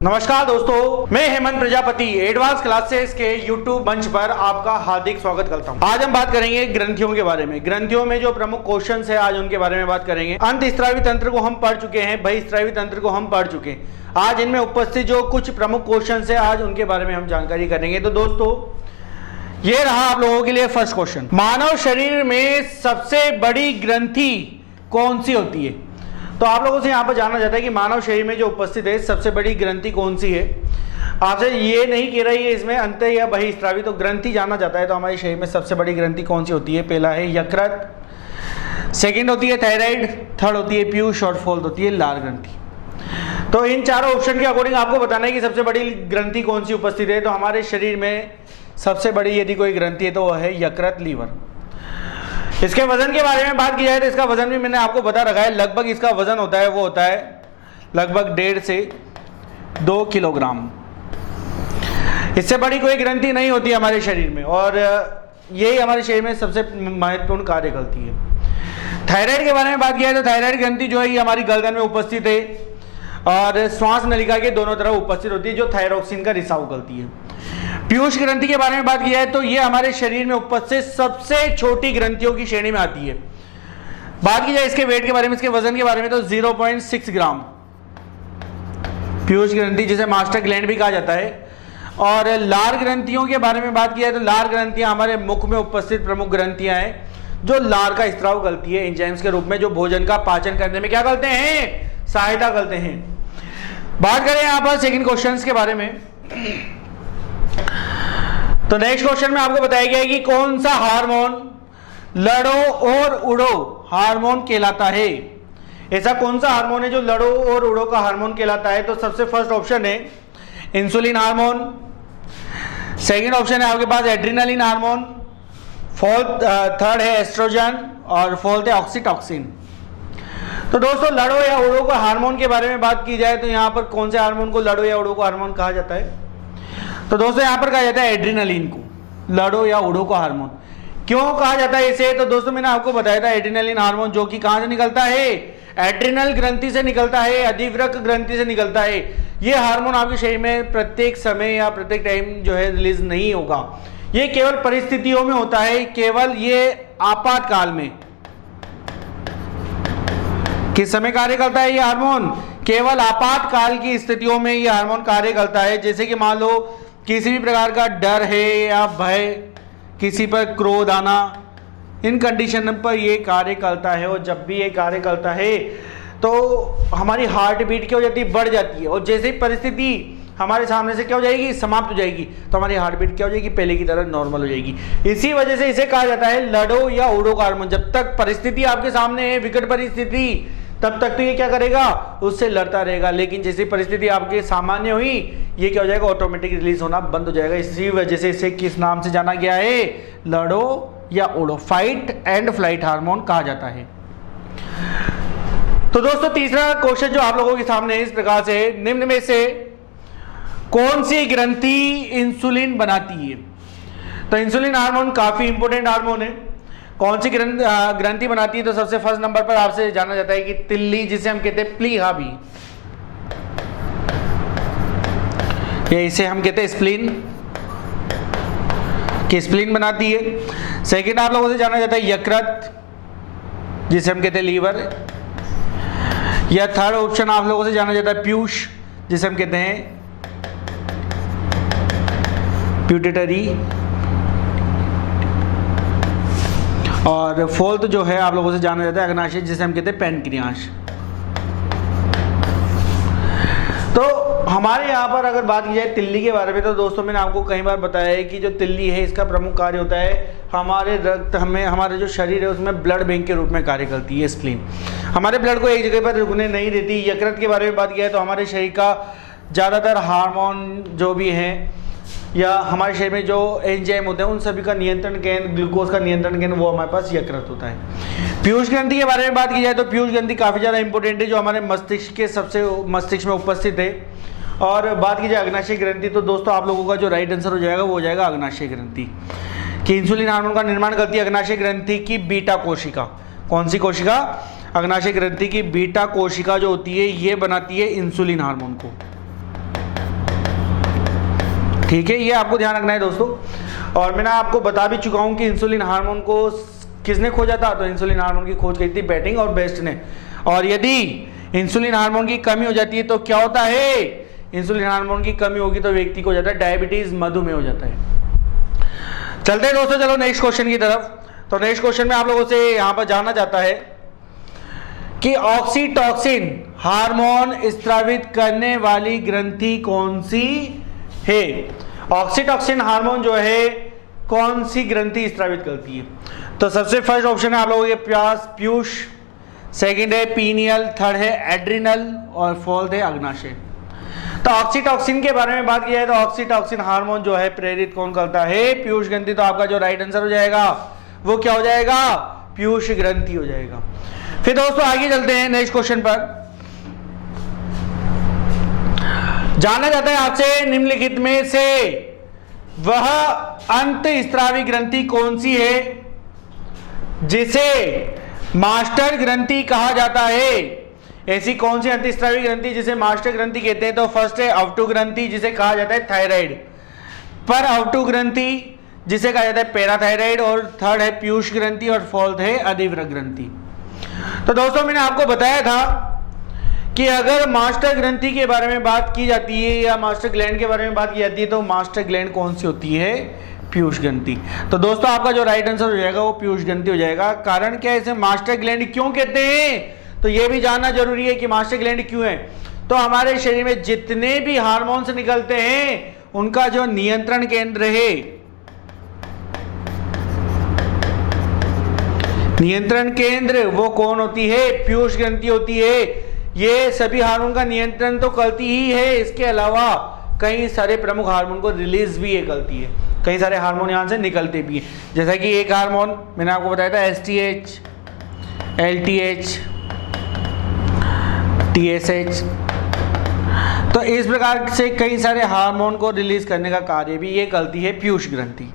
नमस्कार दोस्तों, मैं हेमंत प्रजापति एडवांस क्लासेस के यूट्यूब मंच पर आपका हार्दिक स्वागत करता हूं। आज हम बात करेंगे ग्रंथियों के बारे में। ग्रंथियों में जो प्रमुख क्वेश्चंस है आज उनके बारे में बात करेंगे। अंतःस्रावी तंत्र को हम पढ़ चुके हैं, बहिःस्रावी तंत्र को हम पढ़ चुके हैं। आज इनमें उपस्थित जो कुछ प्रमुख क्वेश्चन है आज उनके बारे में हम जानकारी करेंगे। तो दोस्तों ये रहा आप लोगों के लिए फर्स्ट क्वेश्चन। मानव शरीर में सबसे बड़ी ग्रंथि कौन सी होती है? तो आप लोगों से यहाँ पर जानना चाहता है कि मानव शरीर में जो उपस्थित है सबसे बड़ी ग्रंथि कौन सी है। आपसे ये नहीं कह रही है इसमें अंत या बहिःस्रावी, तो ग्रंथि जानना चाहता है तो हमारे शरीर में सबसे बड़ी ग्रंथि कौन सी होती है? पहला है यकृत, सेकंड होती है थायराइड, थर्ड होती है पीयूष और फोर्थ होती है लार ग्रंथि। तो इन चारों ऑप्शन के अकॉर्डिंग आपको बताना है कि सबसे बड़ी ग्रंथि कौन सी उपस्थित है। तो हमारे शरीर में सबसे बड़ी यदि कोई ग्रंथि है तो वह है यकृत, लीवर। इसके वजन के बारे में बात की जाए तो इसका वजन भी मैंने आपको बता रखा है। लगभग इसका वजन होता है वो होता है लगभग 1.5 से 2 किलोग्राम। इससे बड़ी कोई ग्रंथि नहीं होती हमारे शरीर में और यही हमारे शरीर में सबसे महत्वपूर्ण कार्य करती है। थायराइड के बारे में बात की जाए तो थायराइड ग्रंथि जो है ये हमारी गर्दन में उपस्थित है और श्वास नलिका के दोनों तरफ उपस्थित होती है, जो थायरोक्सिन का रिसाव करती है। पीयूष ग्रंथि के बारे में बात की जाए तो ये हमारे शरीर में उपस्थित सबसे छोटी ग्रंथियों की श्रेणी में आती है। बात की जाए इसके वेट के बारे में, इसके वजन के बारे में तो 0.6 ग्राम पीयूष ग्रंथि, जिसे मास्टर ग्लैंड भी कहा जाता है। और लार ग्रंथियों के बारे में बात की जाए तो लार ग्रंथियां हमारे मुख में उपस्थित प्रमुख ग्रंथियां हैं जो लार का स्त्राव करती है एंजाइम्स के रूप में, जो भोजन का पाचन करने में क्या करते हैं? सहायता करते हैं। बात करें यहां पर सेकंड क्वेश्चन के बारे में, तो नेक्स्ट क्वेश्चन में आपको बताया गया है कि कौन सा हार्मोन लड़ो और उड़ो हार्मोन कहलाता है। ऐसा कौन सा हार्मोन है जो लड़ो और उड़ो का हार्मोन कहलाता है? तो सबसे फर्स्ट ऑप्शन है इंसुलिन हार्मोन, सेकंड ऑप्शन है आपके पास एड्रेनालिन हार्मोन, थर्ड है एस्ट्रोजन और फोर्थ है ऑक्सीटॉक्सिन। तो दोस्तों लड़ो या उड़ो का हार्मोन के बारे में बात की जाए तो यहां पर कौन से हार्मोन को लड़ो या उड़ो का हार्मोन कहा जाता है? तो दोस्तों यहां पर कहा जाता है एड्रेनालिन को लड़ो या उड़ो का हार्मोन। क्यों कहा जाता है इसे? तो दोस्तों मैंने आपको बताया था एड्रेनालिन हार्मोन जो कि कहां से निकलता है? एड्रिनल ग्रंथि से निकलता है, अधिवृक्क ग्रंथि से निकलता है। यह हार्मोन आपके शरीर में प्रत्येक समय या प्रत्येक टाइम जो है रिलीज नहीं होगा। यह केवल परिस्थितियों में होता है, केवल ये आपातकाल में। किस समय कार्य करता है यह हार्मोन? केवल आपातकाल की स्थितियों में यह हार्मोन कार्य करता है। जैसे कि मान लो किसी भी प्रकार का डर है या भय, किसी पर क्रोध आना, इन कंडीशन पर ये कार्य करता है। और जब भी ये कार्य करता है तो हमारी हार्ट बीट क्या हो जाती है? बढ़ जाती है। और जैसे ही परिस्थिति हमारे सामने से क्या हो जाएगी? समाप्त हो जाएगी, तो हमारी हार्ट बीट क्या हो जाएगी? पहले की तरह नॉर्मल हो जाएगी। इसी वजह से इसे कहा जाता है लड़ो या उड़ो का हार्मोन। जब तक परिस्थिति आपके सामने है, विकट परिस्थिति, तब तक तो ये क्या करेगा? उससे लड़ता रहेगा। लेकिन जैसी परिस्थिति आपके सामान्य हुई, ये क्या हो जाएगा? ऑटोमेटिक रिलीज होना बंद हो जाएगा। इसी वजह से इसे किस नाम से जाना गया है? लड़ो या उड़ो, फाइट एंड फ्लाइट हार्मोन कहा जाता है। तो दोस्तों तीसरा क्वेश्चन जो आप लोगों के सामने इस प्रकार से, निम्न में से कौन सी ग्रंथि इंसुलिन बनाती है? तो इंसुलिन हार्मोन काफी इंपोर्टेंट हार्मोन है। कौन सी ग्रंथि बनाती है? तो सबसे फर्स्ट नंबर पर आपसे जाना जाता है कि तिल्ली, जिसे हम कहते हैं प्लीहा भी, या इसे हम कहते हैं स्प्लीन, कि स्प्लीन बनाती है। सेकंड आप लोगों से जाना जाता है यकृत, जिसे हम कहते हैं लीवर, या थर्ड ऑप्शन आप लोगों से जाना जाता है पीयूष, जिसे हम कहते हैं प्यूटिटरी, और फोर्थ जो है आप लोगों से जाना जाता है अग्नाशय, जिसे हम कहते हैं पैनक्रियास। तो हमारे यहाँ पर अगर बात की जाए तिल्ली के बारे में, तो दोस्तों मैंने आपको कई बार बताया है कि जो तिल्ली है इसका प्रमुख कार्य होता है हमारे रक्त, हमें हमारे जो शरीर है उसमें ब्लड बैंक के रूप में कार्य करती है स्प्लीन। हमारे ब्लड को एक जगह पर रुकने नहीं देती। यकृत के बारे में बात किया है तो हमारे शरीर का ज़्यादातर हार्मोन जो भी है या हमारे शरीर में जो एंजाइम होते हैं उन सभी का नियंत्रण केंद्र, ग्लूकोज का नियंत्रण केंद्र, वो हमारे पास यकृत होता है। पीयूष ग्रंथि के बारे में बात की जाए तो पीयूष ग्रंथि काफ़ी ज़्यादा इंपॉर्टेंट है, जो हमारे मस्तिष्क में उपस्थित है। और बात की जाए अग्नाशय ग्रंथि, तो दोस्तों आप लोगों का जो राइट आंसर हो जाएगा वो हो जाएगा अग्नाशय ग्रंथि, कि इंसुलिन हार्मोन का निर्माण करती है अग्नाशय ग्रंथि की बीटा कोशिका। कौन सी कोशिका? अग्नाशय ग्रंथि की बीटा कोशिका जो होती है ये बनाती है इंसुलिन हार्मोन को। ठीक है, ये आपको ध्यान रखना है दोस्तों। और मैंने आपको बता भी चुका हूं कि इंसुलिन हार्मोन को किसने खोजा था, तो इंसुलिन हार्मोन की खोज की थी बेटिंग और बेस्ट ने। और यदि इंसुलिन हार्मोन की कमी हो जाती है तो क्या होता है, इंसुलिन हार्मोन की कमी होगी तो व्यक्ति को हो जाता है डायबिटीज, मधुमेह हो जाता है। चलते हैं दोस्तों, चलो नेक्स्ट क्वेश्चन की तरफ। तो नेक्स्ट क्वेश्चन में आप लोगों से यहां पर जानना चाहता है कि ऑक्सीटोसिन हार्मोन स्रावित करने वाली ग्रंथि कौन सी है। ऑक्सीटोसिन हार्मोन जो है कौन सी ग्रंथि स्रावित करती है। तो सबसे फर्स्ट ऑप्शन है आप लोगों के पास पीयूष, सेकंड है पीनियल, थर्ड है एड्रिनल और फोर्थ है अग्नाशय। तो ऑक्सीटोसिन के बारे में बात की जाए तो ऑक्सीटोसिन हार्मोन जो है प्रेरित कौन करता है, पीयूष ग्रंथि। तो आपका जो राइट आंसर हो जाएगा वो क्या हो जाएगा, पीयूष ग्रंथि हो जाएगा। फिर दोस्तों आगे चलते हैं नेक्स्ट क्वेश्चन पर। जानना चाहता है आपसे निम्नलिखित में से वह अंतःस्रावी ग्रंथि कौन सी है जिसे मास्टर ग्रंथि कहा जाता है। ऐसी कौन सी अंतःस्रावी ग्रंथि जिसे मास्टर ग्रंथि कहते हैं। तो फर्स्ट है अवटु ग्रंथि जिसे कहा जाता है थायराइड, पर अवटु ग्रंथि जिसे कहा जाता है पैराथायराइड, और थर्ड है पीयूष ग्रंथि और फोर्थ है अधिवृक्क ग्रंथि। तो दोस्तों मैंने आपको बताया था कि अगर मास्टर ग्रंथि के बारे में बात की जाती है या मास्टर ग्लैंड के बारे में बात की जाती है तो मास्टर ग्लैंड कौन सी होती है, पीयूष ग्रंथि। तो दोस्तों आपका जो राइट आंसर हो जाएगा वो पीयूष ग्रंथि हो जाएगा। कारण क्या है, इसे मास्टर ग्लैंड क्यों कहते हैं, तो ये भी जानना जरूरी है कि मास्टर ग्लैंड क्यों है। तो हमारे शरीर में जितने भी हार्मोन्स निकलते हैं उनका जो नियंत्रण केंद्र है, नियंत्रण केंद्र वो कौन होती है, पीयूष ग्रंथि होती है। ये सभी हार्मोन का नियंत्रण तो करती ही है, इसके अलावा कई सारे प्रमुख हार्मोन को रिलीज भी ये करती है। कई सारे हार्मोन यहां से निकलते भी हैं, जैसा कि एक हार्मोन मैंने आपको बताया था एसटीएच, एलटीएच, टीएसएच। तो इस प्रकार से कई सारे हार्मोन को रिलीज करने का कार्य भी ये करती है पीयूष ग्रंथि।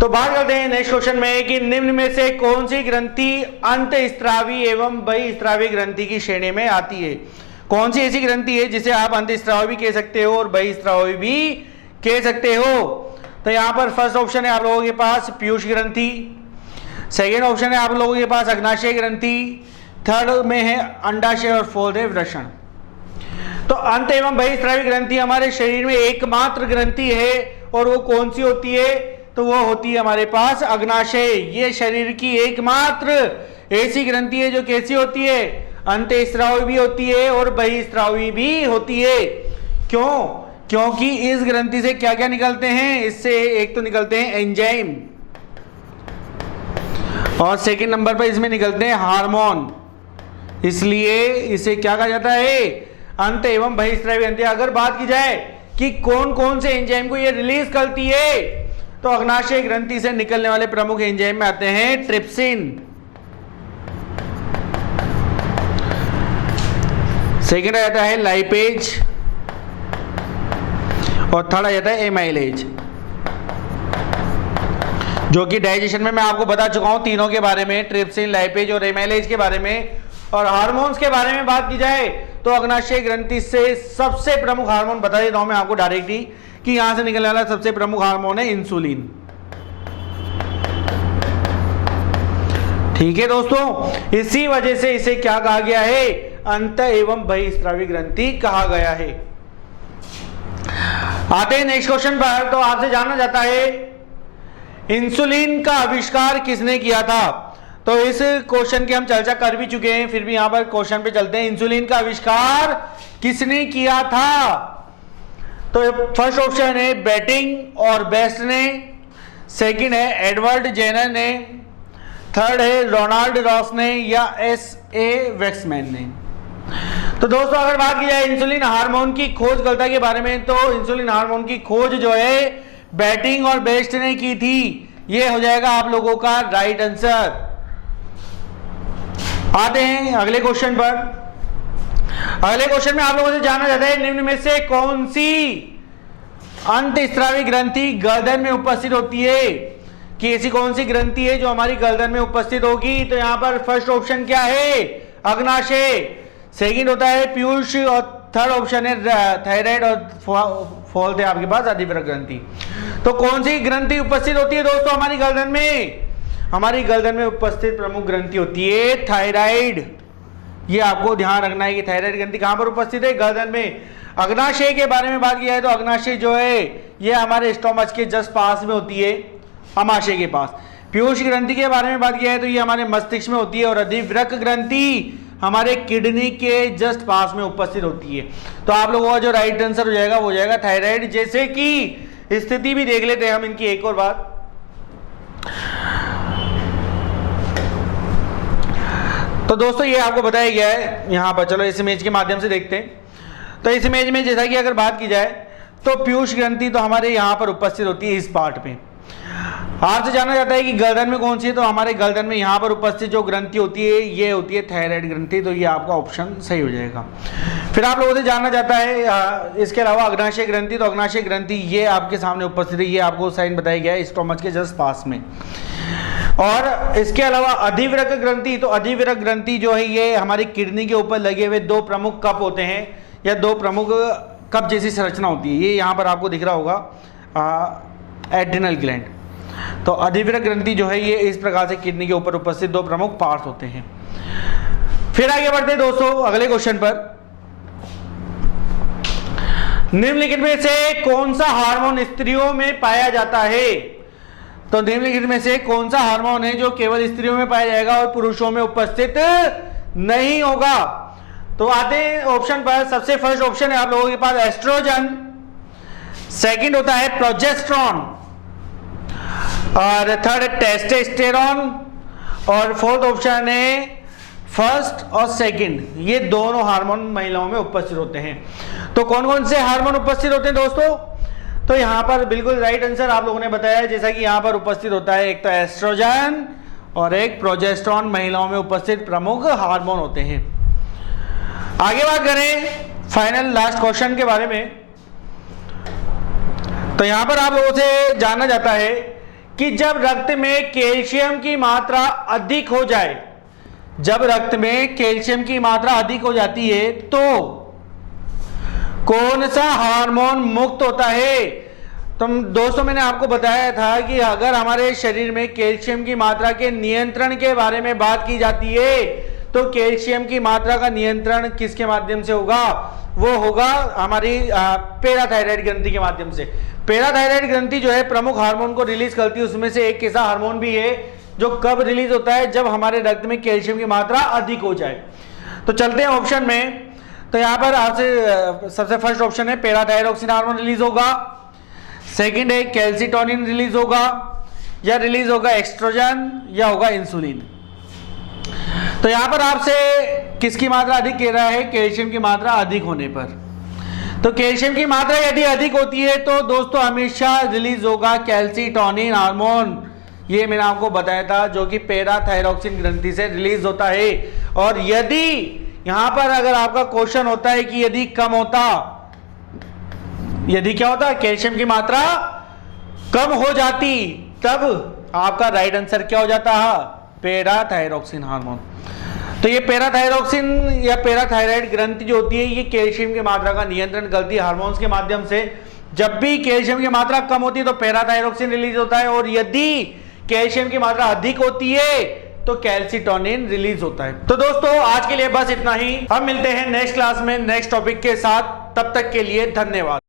तो बात करते हैं नेक्स्ट क्वेश्चन में कि निम्न में से कौन सी ग्रंथि अंतःस्रावी एवं बहिस्रावी ग्रंथि की श्रेणी में आती है। कौन सी ऐसी ग्रंथि है जिसे आप अंतःस्रावी भी कह सकते हो और बहिस्रावी भी कह सकते हो। तो यहां पर फर्स्ट ऑप्शन है आप लोगों के पास पीयूष ग्रंथि, सेकेंड ऑप्शन है आप लोगों के पास अग्नाशय ग्रंथि, थर्ड में है अंडाशय और फोर्थ है वृषण। तो अंत एवं बहिस्रावी ग्रंथि हमारे शरीर में एकमात्र ग्रंथि है और वो कौन सी होती है, तो वो होती है हमारे पास अग्नाशय। ये शरीर की एकमात्र ऐसी ग्रंथि है जो कैसी होती है, अंतःस्रावी भी होती है और बहिस्रावी भी होती है। क्यों, क्योंकि इस ग्रंथि से क्या क्या निकलते हैं, इससे एक तो निकलते हैं एंजाइम और सेकंड नंबर पर इसमें निकलते हैं हार्मोन, इसलिए इसे क्या कहा जाता है, अंत एवं बहिस्रावी ग्रंथि। अगर बात की जाए कि कौन कौन से एंजाइम को ये रिलीज करती है, तो अग्नाशय ग्रंथि से निकलने वाले प्रमुख एंजाइम में आते हैं ट्रिप्सिन, सेकेंड आ जाता है लाइपेज और थर्ड आ जाता है एमाइलेज, जो कि डाइजेशन में मैं आपको बता चुका हूं तीनों के बारे में, ट्रिप्सिन, लाइपेज और एमाइलेज के बारे में। और हार्मोन्स के बारे में बात की जाए तो अग्नाशय ग्रंथि से सबसे प्रमुख हार्मोन बता देता हूं मैं आपको डायरेक्टली कि यहां से निकलने वाला सबसे प्रमुख हार्मोन है इंसुलिन। ठीक है दोस्तों, इसी वजह से इसे क्या कहा गया है, अंत एवं बहिस्रावी ग्रंथि कहा गया है। आते हैं नेक्स्ट क्वेश्चन पर। तो आपसे जानना चाहता है इंसुलिन का आविष्कार किसने किया था। तो इस क्वेश्चन की हम चर्चा कर भी चुके हैं, फिर भी यहां पर क्वेश्चन पे चलते हैं। इंसुलिन का आविष्कार किसने किया था। तो फर्स्ट ऑप्शन है बेटिंग और बेस्ट ने, सेकंड है एडवर्ड जेनर ने, थर्ड है रोनाल्ड रॉस ने या एस.ए. वेक्समैन ने। तो दोस्तों अगर बात की जाए इंसुलिन हार्मोन की खोजकर्ता के बारे में, तो इंसुलिन हार्मोन की खोज जो है बेटिंग और बेस्ट ने की थी। ये हो जाएगा आप लोगों का राइट आंसर। आते हैं अगले क्वेश्चन पर। अगले क्वेश्चन में आप लोगों से जानना चाहते हैं निम्न में से कौन सी अंतःस्रावी ग्रंथि गर्दन में उपस्थित होती है, कि ऐसी कौन सी ग्रंथि है जो हमारी गर्दन में उपस्थित होगी। तो यहां पर फर्स्ट ऑप्शन क्या है, अग्नाशय, सेकंड होता है पीयूष और थर्ड ऑप्शन है थायराइड और फोर्थ है आपके पास अधिवृक्क ग्रंथि। तो कौन सी ग्रंथि उपस्थित होती है दोस्तों हमारी गर्दन में? हमारी गर्दन में उपस्थित प्रमुख ग्रंथि होती है थायराइड। ये आपको ध्यान रखना है कि थायराइड ग्रंथि कहां पर उपस्थित है? गर्दन में। अग्नाशय के बारे में बात किया है तो अग्नाशय जो है ये हमारे स्टोमच के जस्ट पास में होती है, अमाशय के पास। पीयूष ग्रंथि के बारे में बात किया है तो ये हमारे मस्तिष्क में होती है, और अधिवृक्क ग्रंथि हमारे किडनी के जस्ट पास में उपस्थित होती है। तो आप लोगों का जो राइट आंसर हो जाएगा वो हो जाएगा थायराइड। जैसे कि स्थिति भी देख लेते हैं हम इनकी एक और बात। तो दोस्तों ये आपको बताया गया है यहां पर, चलो इस इमेज के माध्यम से देखते हैं। तो इस इमेज में जैसा कि अगर बात की जाए तो पीयूष ग्रंथि तो हमारे यहां पर उपस्थित होती है इस पार्ट पे। आपसे जाना जाता है कि गर्दन में कौन सी है, तो हमारे गर्दन में यहां पर उपस्थित जो ग्रंथि होती है ये होती है थायराइड ग्रंथि। तो ये आपका ऑप्शन सही हो जाएगा। फिर आप लोगों से जानना जाता है इसके अलावा अग्नाशय ग्रंथि। तो अग्नाशय ग्रंथि ये आपके सामने उपस्थित है, ये आपको साइन बताया गया है स्टोमच के जस्ट पास में। और इसके अलावा अधिवृक्क ग्रंथि, तो अधिवृक्क ग्रंथि जो है ये हमारी किडनी के ऊपर लगे हुए दो प्रमुख कप होते हैं, या दो प्रमुख कप जैसी संरचना होती है। ये यहाँ पर आपको दिख रहा होगा एड्रिनल ग्लैंड। तो अधिवृक्क ग्रंथि जो है ये इस प्रकार से किडनी के ऊपर उपस्थित दो प्रमुख पार्ट्स होते हैं। फिर आगे बढ़ते हैं दोस्तों अगले क्वेश्चन पर। निम्नलिखित में से कौन सा हार्मोन स्त्रियों में पाया जाता है? तो निम्नलिखित में से कौन सा हार्मोन है जो केवल स्त्रियों में पाया जाएगा और पुरुषों में उपस्थित नहीं होगा? तो आते हैं ऑप्शन पर। सबसे फर्स्ट ऑप्शन है आप लोगों के पास एस्ट्रोजन, सेकंड होता है प्रोजेस्टेरॉन, और थर्ड टेस्टोस्टेरोन, और फोर्थ ऑप्शन है फर्स्ट और सेकंड। ये दोनों हार्मोन महिलाओं में उपस्थित होते हैं। तो कौन कौन से हार्मोन उपस्थित होते हैं दोस्तों? तो यहां पर बिल्कुल राइट आंसर आप लोगों ने बताया है, जैसा कि यहां पर उपस्थित होता है एक तो एस्ट्रोजन और एक प्रोजेस्टेरॉन महिलाओं में उपस्थित प्रमुख हार्मोन होते हैं। आगे बात करें फाइनल लास्ट क्वेश्चन के बारे में। तो यहां पर आप लोगों से जानना जाता है कि जब रक्त में कैल्शियम की मात्रा अधिक हो जाए, जब रक्त में कैल्शियम की मात्रा अधिक हो जाती है तो कौन सा हार्मोन मुक्त होता है? तो दोस्तों मैंने आपको बताया था कि अगर हमारे शरीर में कैल्शियम की मात्रा के नियंत्रण के बारे में बात की जाती है तो कैल्शियम की मात्रा का नियंत्रण किसके माध्यम से होगा? वो होगा हमारी पैराथायराइड ग्रंथि के माध्यम से। पैराथायराइड ग्रंथि जो है प्रमुख हार्मोन को रिलीज करती है, उसमें से एक ऐसा हार्मोन भी है जो कब रिलीज होता है? जब हमारे रक्त में कैल्शियम की मात्रा अधिक हो जाए। तो चलते हैं ऑप्शन में। तो यहां पर आपसे सबसे फर्स्ट ऑप्शन है पैराथायरॉक्सिन हार्मोन रिलीज होगा, सेकंड है कैल्सिटोनिन रिलीज होगा, या रिलीज होगा एस्ट्रोजन, या होगा इंसुलिन। तो यहां पर आपसे किसकी मात्रा अधिक कह रहा है? कैल्शियम की मात्रा अधिक होने पर। तो कैल्शियम की मात्रा यदि अधिक होती है तो दोस्तों हमेशा रिलीज होगा कैल्सिटोनिन हार्मोन। ये मैंने आपको बताया था, जो कि पैराथायरॉक्सिन ग्रंथि से रिलीज होता है। और यदि यहां पर अगर आपका क्वेश्चन होता है कि यदि कम होता, यदि क्या होता, कैल्शियम की मात्रा कम हो जाती, तब आपका राइट आंसर क्या हो जाता है? पैराथायरॉक्सिन हार्मोन। तो ये पैराथायरॉक्सिन या पैराथायराइड ग्रंथि जो होती है ये कैल्शियम की मात्रा का नियंत्रण करती है हार्मोन्स के माध्यम से। जब भी कैल्शियम की मात्रा कम होती है तो पैराथायरॉक्सिन रिलीज होता है, और यदि कैल्शियम की मात्रा अधिक होती है तो कैल्सिटोनिन रिलीज होता है। तो दोस्तों आज के लिए बस इतना ही। हम मिलते हैं नेक्स्ट क्लास में नेक्स्ट टॉपिक के साथ। तब तक के लिए धन्यवाद।